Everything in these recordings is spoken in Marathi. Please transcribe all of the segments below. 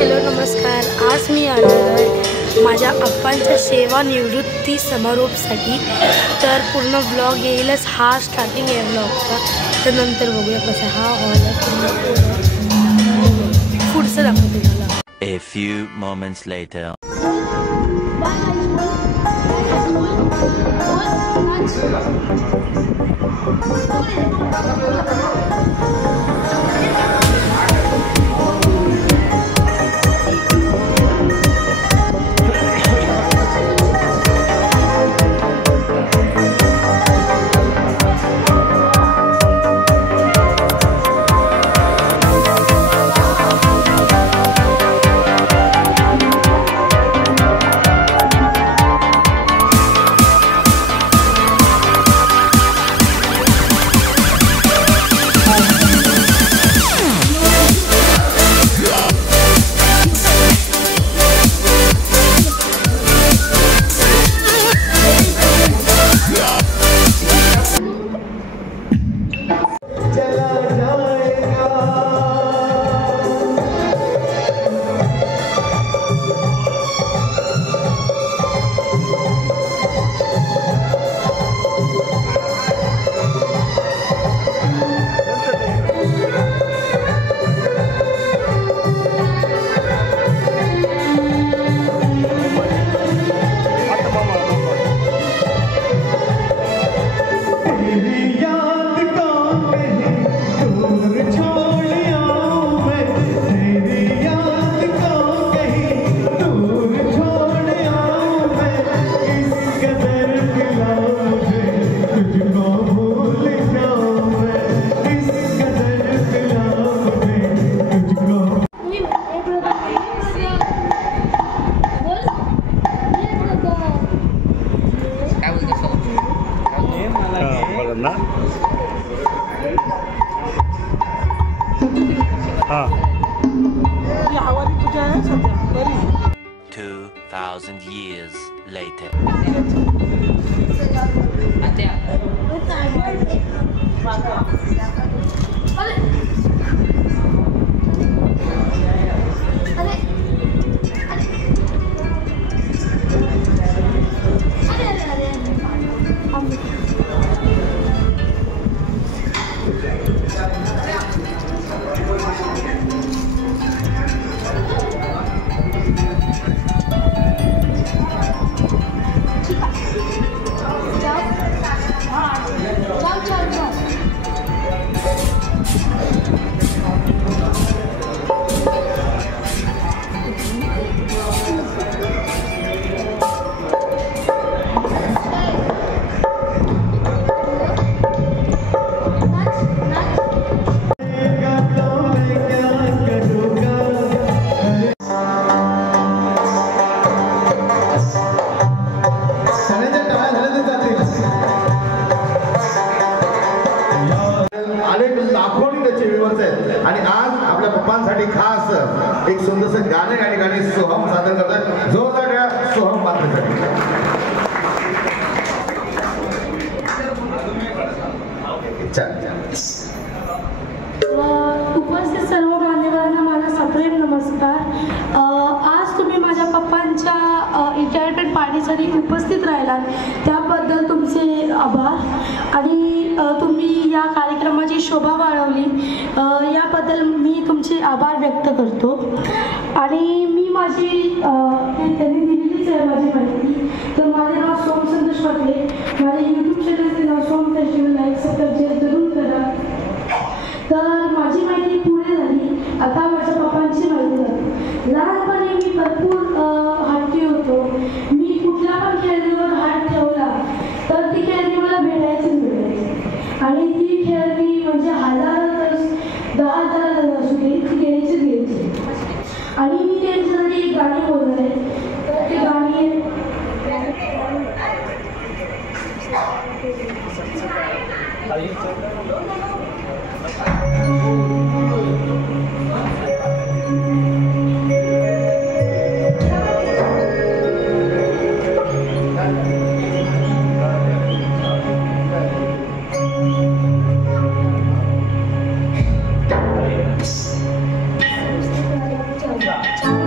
हॅलो नमस्कार. आज मी आलो आहे माझ्या अप्पांच्या सेवानिवृत्ती समारोपसाठी. तर पूर्ण ब्लॉग येईलच. हा स्टार्टिंग आहे ब्लॉगचा, तर नंतर बघूया कसा हा हॉल आहे. पुढचं दाखवते तुम्हाला. A few moments later. हाँ 2000 years later. आणि आज आपल्या पप्पांसाठी खास एक सुंदरसं गाणं या ठिकाणी सोहम सादर करतोय. जोरदार सोहम मात्रसाठी. उपस्थित सर्व मान्यवरांना माझा सप्रेम नमस्कार. आज तुम्ही माझ्या पप्पांच्या रिटायरमेंट पार्टीसाठी उपस्थित राहिलात त्याबद्दल तुमचे आभार. आणि तुम्ही या कार्यक्रमाची शोभा वाढवली याबद्दल मी तुमचे आभार व्यक्त करतो. आणि मी माझी त्यांनी दिलेलीच आहे माझी माहिती. तर माझे नाव सोम संतोष पाटले. माझ्या यूट्यूब चॅनलचे नाव सोम फेस्टिवल लाईक सबस्क्राईब जरूर करा. तर माझी माहिती पुढे झाली, आता माझ्या पप्पांची माहिती झाली. लहानपणी मी भरपूर हट्टी होतो. मी कुठल्या पण खेळणीवर हात ठेवला तर ती खेळणी मला भेटायचीच भेटायची. आणि ती खेळणी म्हणजे 1000 10,000 असू दे ती घ्यायचीच घ्यायची. आणि मी त्यांच्यासाठी एक गाणी बोलणार आहे. तर ती गाणी Ciao.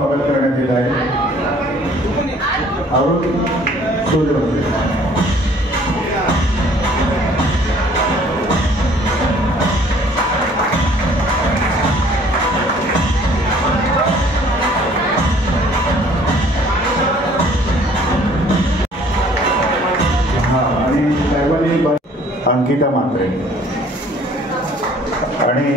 स्वागत करण्यात येत आहे. अरुण सूर्यवंशी. अंकिता मात्रे आणि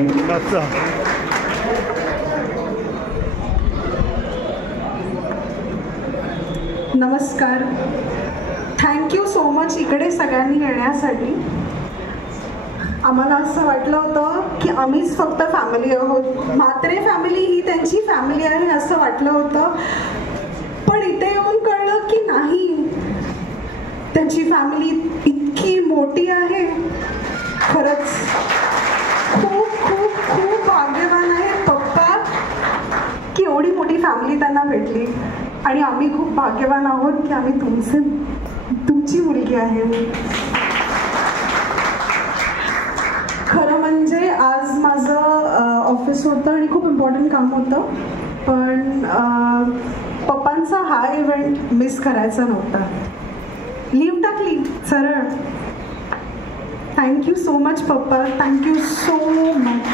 नमस्कार. थँक्यू सो मच इकडे सगळ्यांनी येण्यासाठी. आम्हाला असं वाटलं होतं की आम्हीच फक्त फॅमिली आहोत, म्हात्रे फॅमिली ही त्यांची फॅमिली आहे असं वाटलं होतं, पण इथे येऊन कळलं की नाही, त्यांची फॅमिली इतकी मोठी आहे. खरंच खूप खूप खूप भाग्यवान आहे पप्पा की एवढी मोठी फॅमिली त्यांना भेटली. आणि आम्ही खूप भाग्यवान आहोत की आम्ही तुमची मुलगी आहे. खरं म्हणजे आज माझं ऑफिस होतं आणि खूप इम्पॉर्टंट काम होतं, पण पप्पांचा हा इव्हेंट मिस करायचा नव्हता. लीव टाकली सरळ. थँक्यू सो मच पप्पा, थँक्यू सो मच.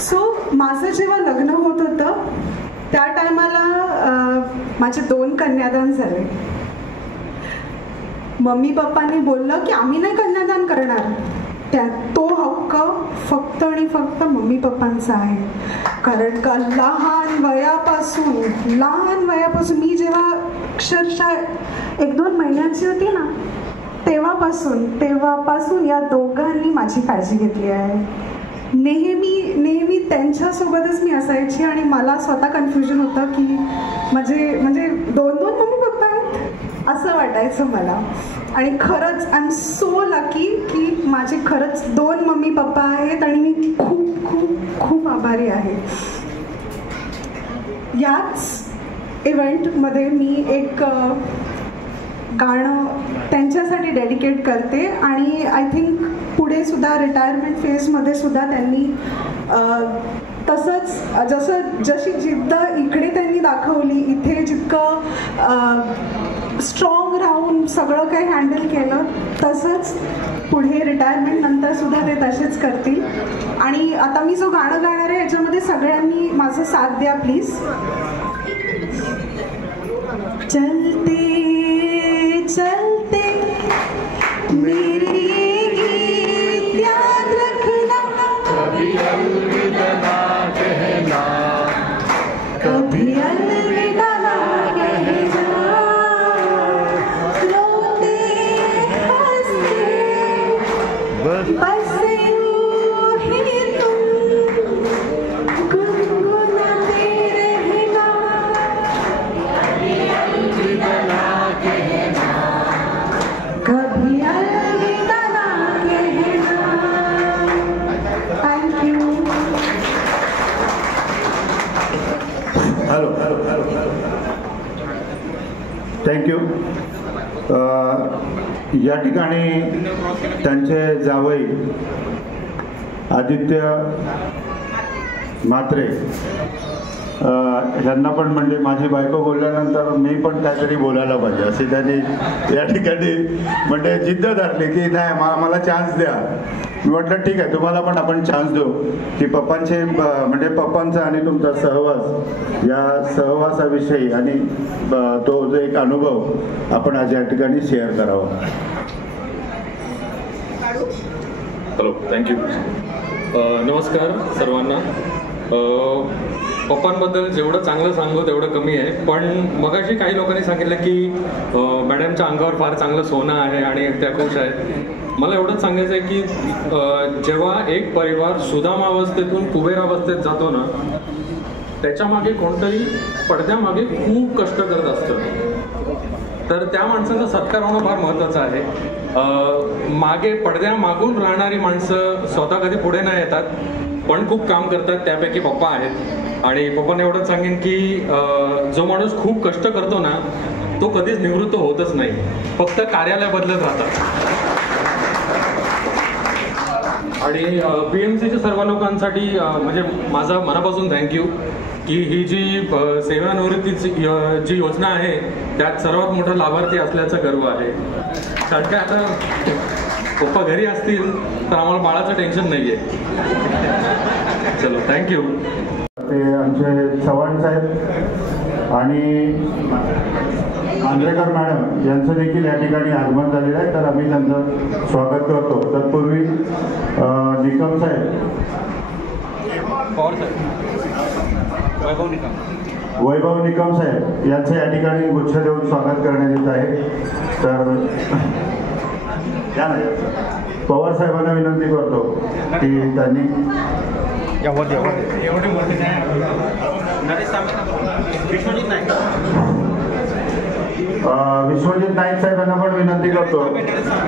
सो माझं जेव्हा लग्न होत होतं त्या टायमाला माझे 2 कन्यादान झाले. मम्मी पप्पांनी बोललं की आम्ही नाही कन्यादान करणार, तो हक्क फक्त आणि फक्त मम्मी पप्पांचा आहे. कारण का लहान वयापासून मी जेव्हा अक्षरशः 1-2 महिन्याची होती ना, तेव्हापासून या दोघांनी माझी काळजी घेतली आहे. नेहमी त्यांच्यासोबतच मी असायची आणि मला स्वतः कन्फ्युजन होतं की म्हणजे 2 मम्मी पप्पा आहेत असं वाटायचं मला. आणि खरंच आय एम सो लकी की माझे खरंच 2 मम्मी पप्पा आहेत आणि मी खूप खूप खूप आभारी आहे. याच इव्हेंटमध्ये मी एक गाणं त्यांच्यासाठी डेडिकेट करते आणि आय थिंक पुढे सुद्धा रिटायरमेंट फेजमध्ये सुद्धा त्यांनी तसंच जशी जिद्द इकडे त्यांनी दाखवली, इथे जितकं स्ट्रॉंग राहून सगळं काही हँडल केलं, तसंच पुढे रिटायरमेंट नंतर सुद्धा ते तसेच करतील. आणि आता मी जो गाणं गाणार आहे याच्यामध्ये सगळ्यांनी माझं साथ द्या प्लीज. चलते चलते मेरे गीत याद रखना, कभी अलविदा ना कहना, कभी अलविदा ना कहना. रोते हंसते बस यूं ही तुम गुनगुनाते रहना, कभी अलविदा ना कहना, कभी अलविदा ना कहना. थँक्यू. Hello thank you. या ठिकाणी त्यांचे जावई आदित्य म्हात्रे ह्यांना पण म्हणजे माझी बायको बोलल्यानंतर मी पण काहीतरी बोलायला पाहिजे अशी त्यांनी या ठिकाणी म्हणजे जिद्द धरली की नाही मला चान्स द्या. मी म्हटलं ठीक आहे, तुम्हाला पण आपण चान्स देऊ की पप्पांचे म्हणजे पप्पांचा आणि तुमचा सहवास, या सहवासाविषयी आणि तो जो एक अनुभव आपण आज या ठिकाणी शेअर करावा. Hello, thank you. नमस्कार सर्वांना. पप्पांबद्दल जेवढं चांगलं सांगू तेवढं कमी आहे, पण मगाशी काही लोकांनी सांगितलं की मॅडमच्या अंगावर फार चांगलं सोनं आहे आणि त्या खुश आहेत. मला एवढंच सांगायचं आहे की जेव्हा एक परिवार सुदामावस्थेतून कुबेरावस्थेत जातो ना, त्याच्यामागे कोणतरी पडद्यामागे खूप कष्ट करत असतं. तर त्या माणसाचा सत्कार होणं फार महत्त्वाचं आहे. मागे पडद्यामागून राहणारी माणसं स्वतः कधी पुढे नाही येतात, पण खूप काम करतात. त्यापैकी पप्पा आहेत. आणि पप्पाने एवढंच सांगेन की जो माणूस खूप कष्ट करतो ना, तो कधीच निवृत्त होतच नाही, फक्त कार्यालय बदलत राहतात. आणि BMCच्या सर्व लोकांसाठी म्हणजे माझा मनापासून थँक्यू. की ही जी सेवानिवृत्तीची जी योजना आहे त्यात सर्वात मोठा लाभार्थी असल्याचा गर्व आहे. कारण काय आता पप्पा घरी असतील तर आम्हाला बाळाचं टेन्शन नाही आहे. चलो थँक्यू. ते आमचे चव्हाण साहेब आणि आंद्रेकर मॅडम यांचं देखील या ठिकाणी आगमन झालेलं आहे, तर आम्ही त्यांचं स्वागत करतो. तत्पूर्वी निकम साहेब, वैभव निकम साहेब यांचं या ठिकाणी गुच्छ देऊन स्वागत करण्यात येत आहे. तर या नाही पवार साहेबांना विनंती करतो की त्यांनी विश्वजित नाईक साहेबांना पण विनंती करतो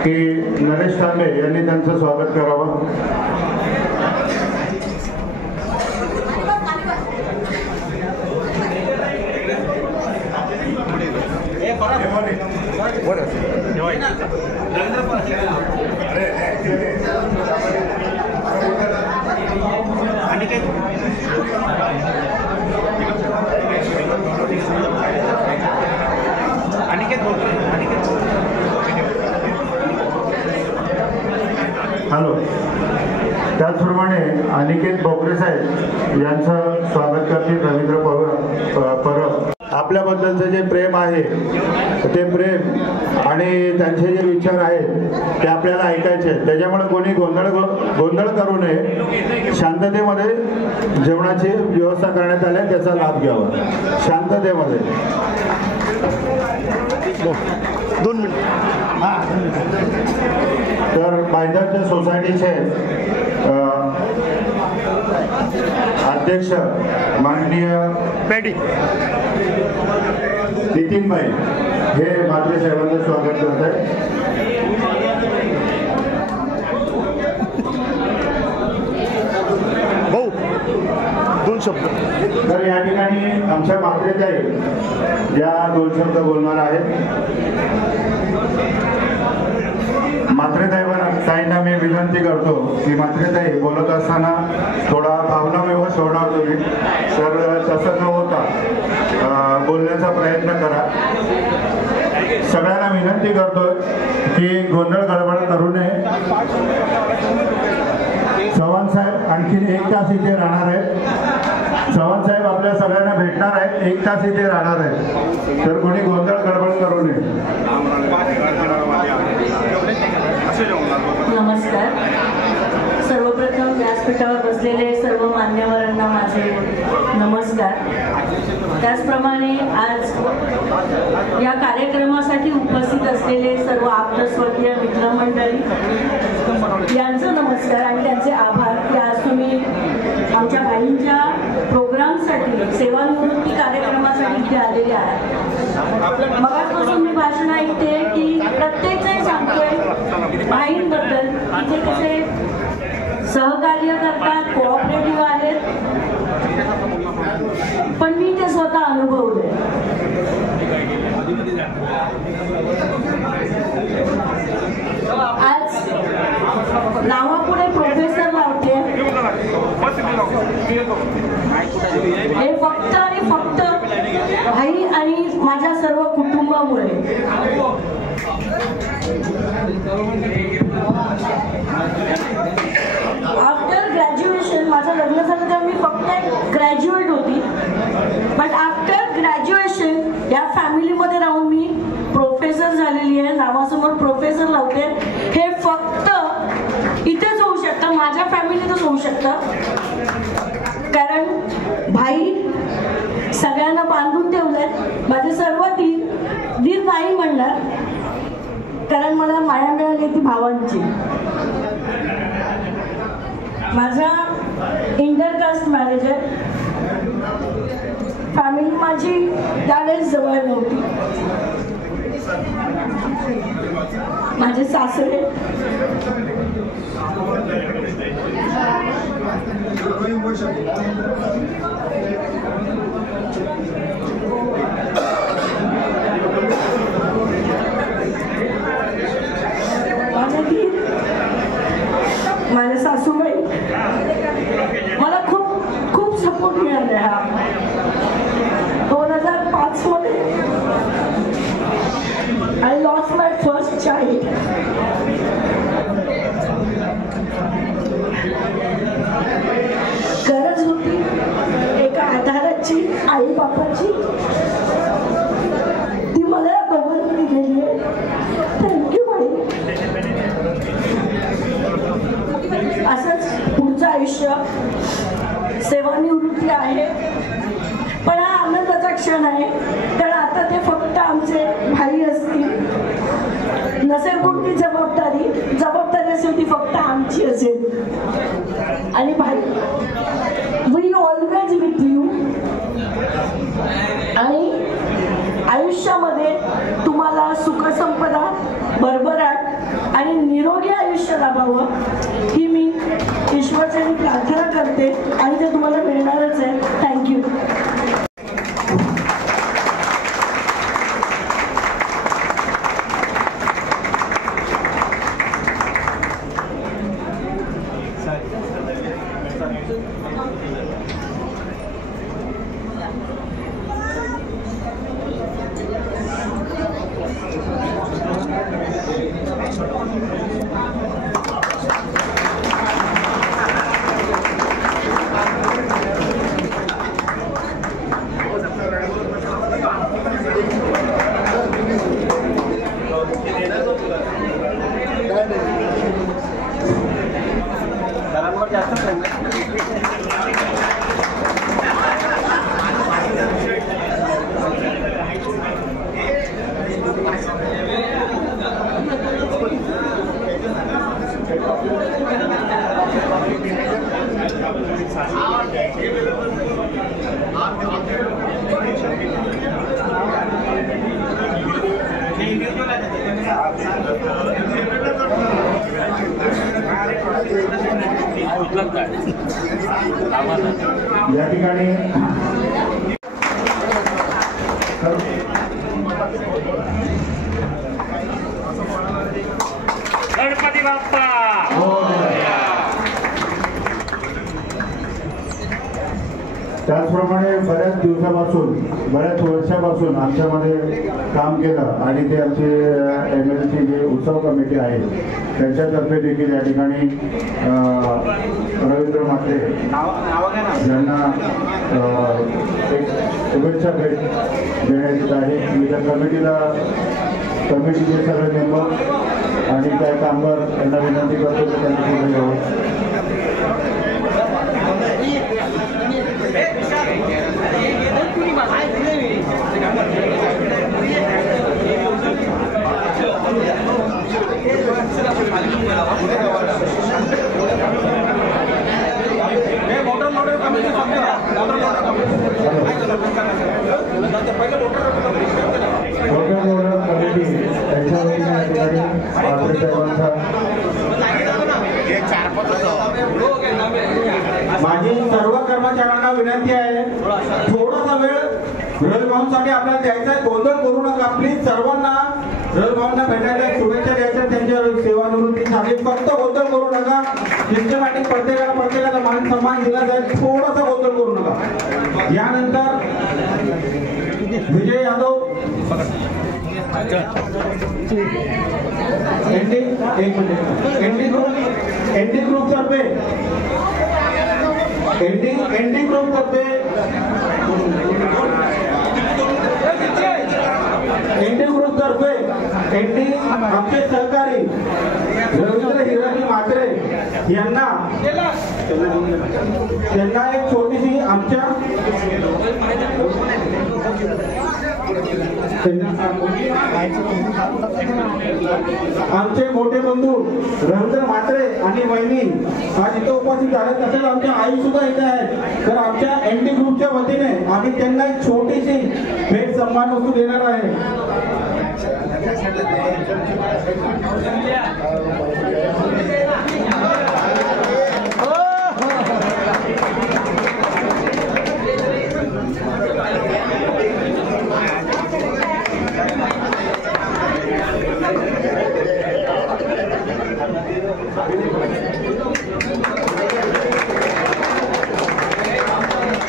की नरेश तांबे यांनी त्यांचं स्वागत करावं. हॅलो. त्याचप्रमाणे अनिकेत बोकरे साहेब यांचं स्वागत करतील रवींद्र परब. आपल्याबद्दलचं जे प्रेम आहे ते प्रेम आणि त्यांचे जे विचार आहेत ते आपल्याला ऐकायचे. त्याच्यामुळे कोणी गोंधळ करू नये. शांततेमध्ये जेवणाची व्यवस्था करण्यात आली आहे, त्याचा लाभ घ्यावा शांततेमध्ये. 2 मिनिट. तर पायदळच्या सोसायटीचे अध्यक्ष माननीय पॅडी नितीनभाई हे म्हात्रे साहेबांचं स्वागत करत आहे. भाऊ 2 शब्द. तर या ठिकाणी आमच्या म्हात्रेताई या 2 शब्द बोलणार आहेत. ताईंना मी विनंती करतो की म्हात्रेताई बोलत असताना थोडा भावनाविवाह सोडणार तुम्ही, तर तसं न होता बोलण्याचा प्रयत्न करा. सगळ्यांना विनंती करतो की गोंधळ गडबड करू नये. चव्हाण साहेब आणखी 1 तास इथे राहणार आहेत. चव्हाण साहेब आपल्या सगळ्यांना भेटणार आहेत, 1 तास इथे राहणार आहेत, तर कोणी गोंधळ गडबड करू नये. नमस्कार. सर्वप्रथम व्यासपीठावर बसलेले सर्व मान्यवरांना माझे नमस्कार. त्याचप्रमाणे आज या कार्यक्रमासाठी उपस्थित असलेले सर्व आप्तस्वर्गीय मित्रमंडळी यांचं नमस्कार आणि त्यांचे आभार की आज तुम्ही आमच्या बाईंच्या प्रोग्रामसाठी सेवानिवृत्ती कार्यक्रमासाठी इथे आलेले आहात. मगापासून मी भाषण ऐकते की प्रत्येक जण सांगतोय बाईंबद्दल इथे कसे सहकार्य करतात, कोऑपरेटिव्ह आहेत, पण मी ते स्वतः अनुभवले. आज नावापुढे प्रोफेसर लावते हे फक्त आणि फक्त भाई आणि माझ्या सर्व कुटुंबामुळे. आफ्टर ग्रॅज्युएशन माझं लग्न झालं तेव्हा मी फक्त एक ग्रॅज्युएट होती, बट आफ्टर ग्रॅज्युएशन या फॅमिलीमध्ये राहून मी प्रोफेसर झालेली आहे. नावासमोर प्रोफेसर लावते. हे फक्त इथेच होऊ शकतं, माझ्या फॅमिलीतच होऊ शकतं, कारण भाई सगळ्यांना बांधून ठेवलंय. माझे सर्व दीर भाई म्हणणार, कारण मला माया मिळाली ती भावांची. माझा इंटरकास्ट मॅरेज आहे. फॅमिली माझी त्यावेळेस जवळ नव्हती. माझे सासरे माझ्या सासूबाई मला खूप खूप सपोर्ट मिळाला. आहे. गरज होती एका आधाराची, आई बापाची, ती मला दोघांनी दिलेली आहे. थँक्यू बाई. असंच पुढचं आयुष्य, सेवानिवृत्ती आहे, पण हा आनंदाचा क्षण आहे. कारण आता ते फक्त आमचे भाई असतील. नसेल कोणती जबाबदारी असेल ती फक्त आमची असेल. आणि भाई, वी ऑलवेज विथ यू. आणि आयुष्यामध्ये तुम्हाला सुखसंपदा, भरभराट आणि निरोगी आयुष्य लाभावं ही मी ईश्वराची प्रार्थना करते आणि ते तुम्हाला मिळणारच आहे. थँक्यू. या ठिकाणी गणपती बाप्पा. त्याचप्रमाणे बऱ्याच दिवसापासून, बऱ्याच वर्षापासून आमच्यामध्ये काम केलं आणि ते आमचे MLC जे उत्सव कमिटी आहे त्यांच्यातर्फे देखील या ठिकाणी रवींद्र म्हात्रे यांना एक शुभेच्छा भेट देण्यात येत आहे. मी त्या कमिटीचे सगळे मेंबर आणि त्या कामगार यांना विनंती करतो की त्यांनी पुढे यावं. माझी सर्व कर्मचाऱ्यांना विनंती आहे, थोडासा वेळ रविभाऊंसाठी आपल्याला द्यायचा आहे. गोंधळ करू नका प्लीज. सर्वांना रविभाऊंना भेटायला शुभेच्छा द्यायच्या त्यांच्या सेवानिवृत्तीसाठी. फक्त गोंधळ करू नका. सिस्टमॅटिक प्रत्येकाला मान सन्मान दिला जाईल. थोडासा गोंधळ करू नका. यानंतर विजय यादव एनडी ग्रुप तर्फे आमचे सहकारी रवींद्र हिराजी म्हात्रे यांना एक छोटीशी आमच्या आमचे मोठे बंधू रवींद्र म्हात्रे आणि वहिनी आज इथे उपस्थित झाले. तसेच आमच्या आई सुद्धा इथे आहेत. तर आमच्या एनडी ग्रुपच्या वतीने आम्ही त्यांना एक छोटीशी भेट सन्मान वस्तू देणार आहे.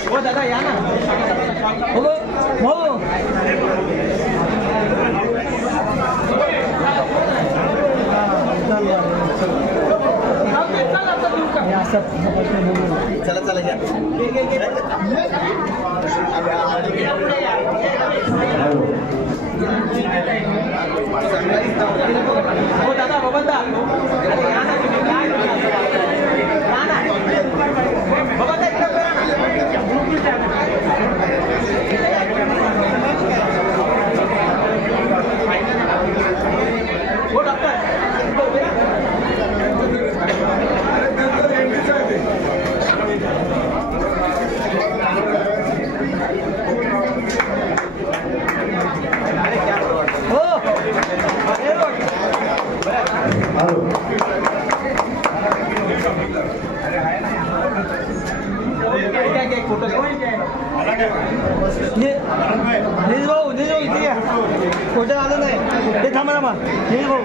हो दादा या ना. हो खोटं आलं नाही ते थांबा ना मग भाऊ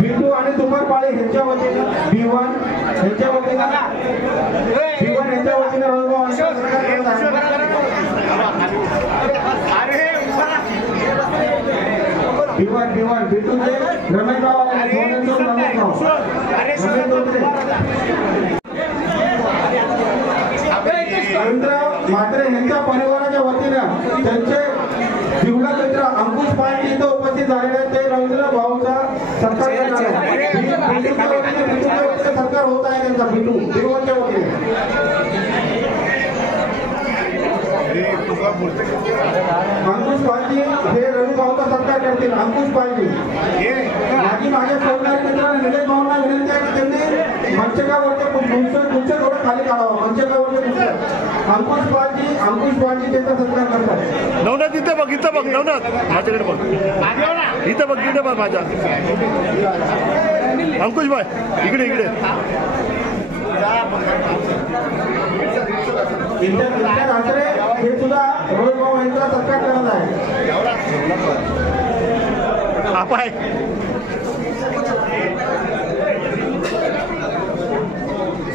बिंदू आणि दुपारपाळी ह्यांच्या वतीनं B1 ह्यांच्या वतीनं B1 ह्यांच्या वतीनं B1 बिंदूचे रमेशराव रवींद्र म्हात्रे यांच्या परिवाराच्या वतीनं त्यांचे जिवलग मित्र अंकुश पाटील इथं उपस्थित झालेले आहेत. ते रवींद्र भाऊचा सत्कार करणार आहे. सत्कार होत आहे त्यांचा बिंदूच्या वतीने. अंकुश पालजी हे रवी भाऊचा सत्कार करतील. अंकुश पालजी बाकी माझ्या सहकारी मित्रांना निलेश भाऊंना विनंती आहे की त्यांनी मंचकावरचे खुर्च्या थोडं खाली काढावं. मंचकावरचे खुर्च्या अंकुश पालजी त्यांचा सत्कार करतात. नवनाथ इथं बघ नवनाथ माझ्याकडे बघ इथं बघ माझ्या अंकुश भाई इकडे हे सुद्धा रोहित भाऊ यांचा सत्कार करत आहे.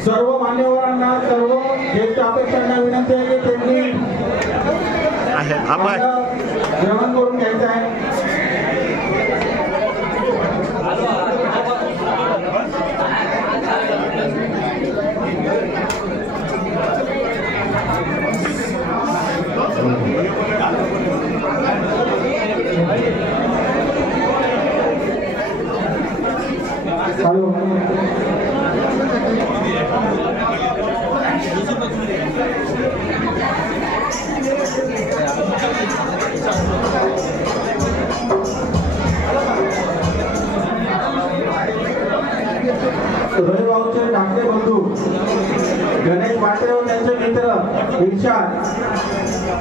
सर्व मान्यवरांना सर्व ज्येष्ठ अपेक्षांना विनंती आहे की त्यांनी ग्रहण करून घ्यायचं आहे. रविभाऊचे धाकटे बंधू गणेश पाटे व त्यांचे मित्र इर्शाद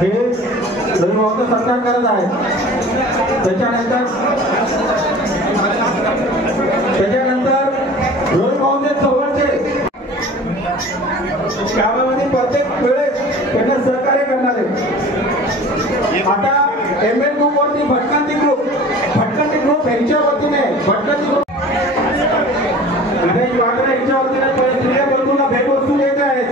हे रविभाऊचा सत्कार करत आहेत. त्याच्यानंतर रविभाऊचे जवळचे कामामध्ये प्रत्येक वेळेस त्यांना सहकार्य करणारे आता ML ग्रुप वरती भटकंती ग्रुप यांच्या वतीने भटकंती ग्रुप गणेश वाकडे यांच्या वतीने प्रिय बंधूंना भेटवस्तू देत आहेत.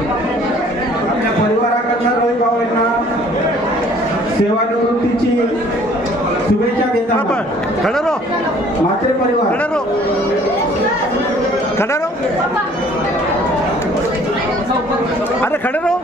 आपल्या परिवाराकडनं रवी भाऊ यांना सेवानिवृत्तीची शुभेच्छा देतात. म्हात्रे परिवार अरे खड़े रहो.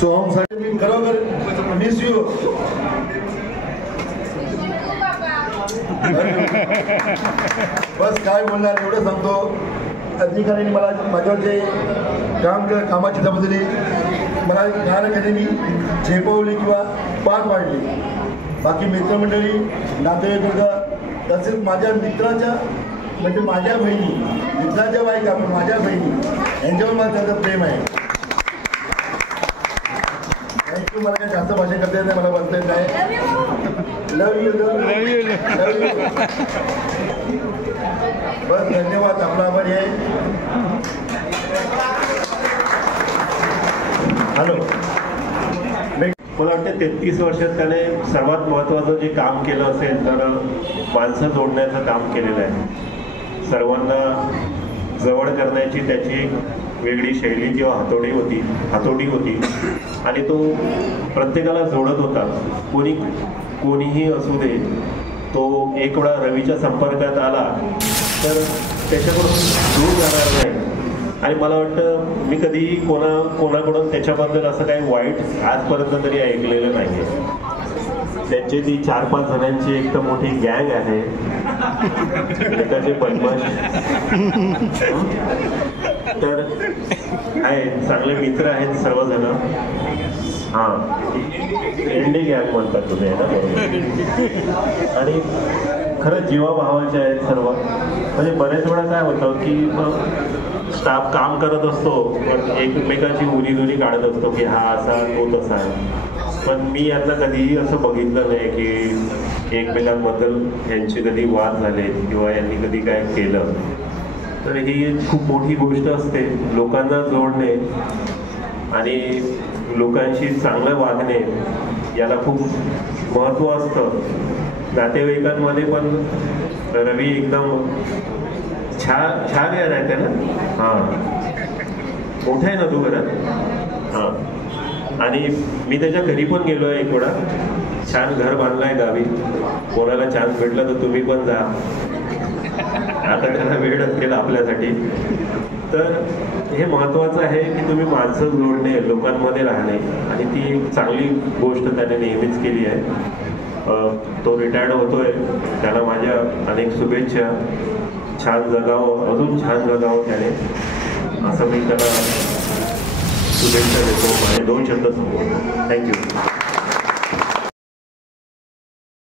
सोहमसाठी मी खरोखर मिस यू. बस काय बोलणार एवढं सांगतो. अधिकाऱ्यांनी मला माझ्यावर जे कामाची जबाबदारी मला ज्ञान अकादमी झेपवली किंवा पार पाडली. बाकी मित्रमंडळी, नातेवाईक, तसेच माझ्या मित्राच्या म्हणजे माझ्या बहिणी, मित्राच्या बायका माझ्या बहिणी यांच्यावर मला त्याचं प्रेम आहे. थँक्यू. मला काही जास्त भाषण करता येत नाही, मला बोलता येत नाही. Love you love you love you. बस धन्यवाद. आपला आभारी आहे. हॅलो. मला वाटतं 33 वर्षात त्याने सर्वात महत्त्वाचं जे काम केलं असेल तर माणसं जोडण्याचं काम केलेलं आहे. सर्वांना जवळ करण्याची त्याची एक वेगळी शैली किंवा हातोटी होती आणि तो प्रत्येकाला जोडत होता. कोणीही असू दे, तो एक वेळा रवीच्या संपर्कात आला तर त्याच्याकडून दूर जाणार नाही. आणि मला वाटतं मी कधीही कोणाकडून त्याच्याबद्दल असं काही वाईट आजपर्यंत तरी ऐकलेलं नाही आहे. त्यांची ती 4-5 जणांची एक तर मोठी गँग आहे. एकाचे बदमाश तर आहे, चांगले मित्र आहेत सर्वजण. हां, एंडी गँग म्हणतात तुम्ही, आहे ना? बरोबर. आणि खरंच जीवाभावाचे आहेत सर्व. म्हणजे बऱ्याच वेळा काय होतं की स्टाफ काम करत असतो पण एकमेकाची उरी काढत असतो की हा असा तो तसा. पण मी यांना कधीही असं बघितलं नाही की एकमेकांबद्दल यांचे कधी वाद झाले किंवा यांनी कधी काय केलं. तर ही खूप मोठी गोष्ट असते. लोकांना जोडणे आणि लोकांशी चांगलं वागणे याला खूप महत्त्व असतं. नातेवाईकांमध्ये पण रवी एकदम छान आहे राहते ना. हां, मोठा आहे ना तू घरात. हां, आणि मी त्याच्या घरी पण गेलो आहे एक वेळा. छान घर बांधलं आहे गावी. कोणाला चान्स भेटला तर तुम्ही पण जा. आता त्यांना वेळ असेल आपल्यासाठी. तर हे महत्त्वाचं आहे की तुम्ही माणसं जोडणे, लोकांमध्ये राहणे, आणि ती एक चांगली गोष्ट त्याने नेहमीच केली आहे. तो रिटायर्ड होतोय, त्याला माझ्या अनेक शुभेच्छा. छान जगावं, अजून छान जगावं त्याने, असं मी त्याला शुभेच्छा देतो. माझे 2 शब्द सांगतो. थँक्यू.